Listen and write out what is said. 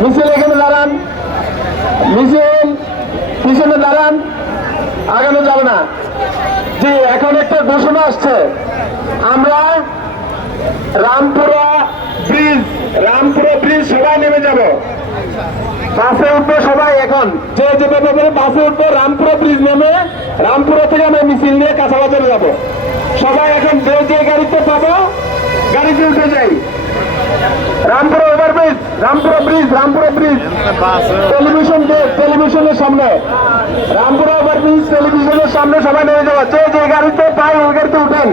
মিছিল এখানে দাঁড়ান, মিছিল পিছনে দাঁড়ান, আগানো যাবে না। জি, এখন একটা ঘোষণা আসছে, আমরা রামপুরা ব্রিজ সবাই নেমে যাব, বাসে উঠবো সবাই। এখন যে যেভাবে বাসে উঠবো, রামপুরা ব্রিজ নেমে রামপুরা থেকে আমরা মিছিল নিয়ে কাঁচাবাজারে যাব। সবাই এখন যে যে গাড়িতে পাবো গাড়িতে উঠে যাই। রামপুরা ওভারব্রিজ, রামপুরা ব্রিজ টেলিভিশনের সামনে, রামপুরা ওভারব্রিজ টেলিভিশনের সামনে সবাই নেমে যাবো। যে যে গাড়িতে পাই ওই গাড়িতে উঠেন।